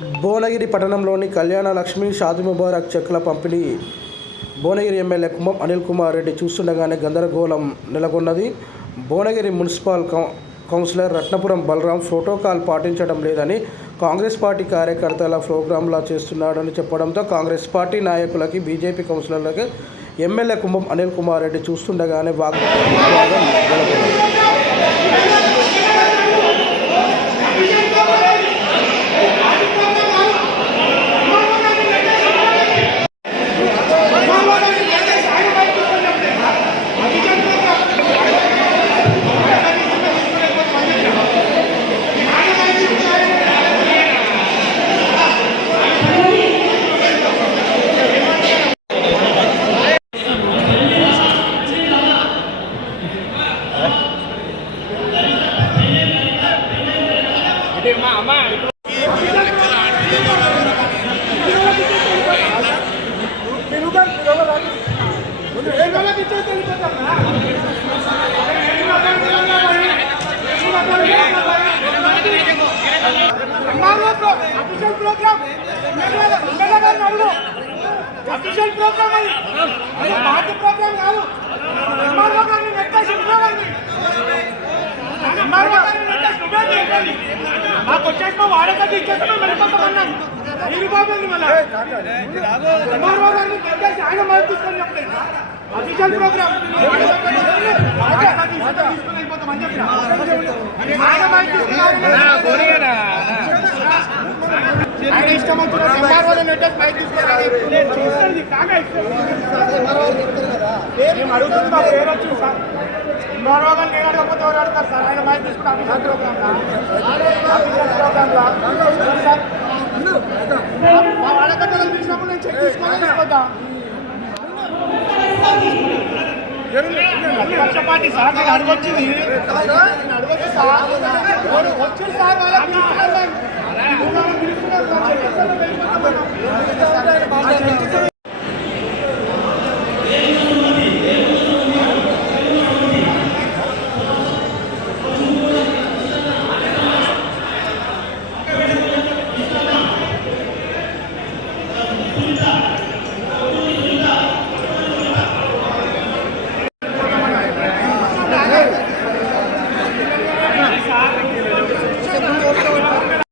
భువనగిరి పట్టణంలోని కళ్యాణ లక్ష్మి షాది ముబారక్ చెక్కుల పంపిణీ. భువనగిరి ఎమ్మెల్యే కుంభం అనిల్ కుమార్ రెడ్డి చూస్తుండగానే గందరగోళం నెలకొన్నది. భువనగిరి మున్సిపల్ కౌ- కౌన్సిలర్ రత్నపురం బలరాం ప్రోటోకాల్ పాటించడం లేదని కాంగ్రెస్ పార్టీ కార్యకర్తల ప్రోగ్రాంలా చేస్తున్నాడని చెప్పడంతో కాంగ్రెస్ పార్టీ నాయకులకి బీజేపీ కౌన్సిలర్లకి ఎమ్మెల్యే కుంభం అనిల్ కుమార్ రెడ్డి చూస్తుండగానే వాగ్వాదం నెలకొన్నది అఫీషియల్ ప్రోగ్రామ్ అది అది పార్టీ ప్రోగ్రామ్ కాదు ఎంఆర్ఓ గారిని నెట్టేసి ఉండాలండి ఎంఆర్ఓ గారిని నెట్టేసి ఉండాలి మాకు వచ్చేసిన వాడకది ఇచ్చేస్తాం వెళ్ళిపోతామన్నాం మీరు బాబు మళ్ళీ. ఎంఆర్ఓ గారిని నెట్టేసి ఆయన మద్దతు తీసుకొని చెప్పలేదు అఫీషియల్ ప్రోగ్రామ్ తీసుకొని వెళ్ళిపోతామని చెప్పిన ఆయన మద్దతు ఆయన ఇష్టం వచ్చిన ఎంఆర్ఓ నెట్టేసి బయట తీసుకురాలి చూస్తుంది కాగా మేము అడుగుతుంది మా పేరు వచ్చింది సార్? గారు నేను అడగకపోతే ఎవరు అడతారు సార్? ఆయన బయట తీసుకుని official program official program sir మా తీసినప్పుడు నేను చెక్ ప్రతిపక్ష పార్టీ సార్ నేను అడగొచ్చింది. అడగొచ్చు సార్ వచ్చింది సార్ వాళ్ళకి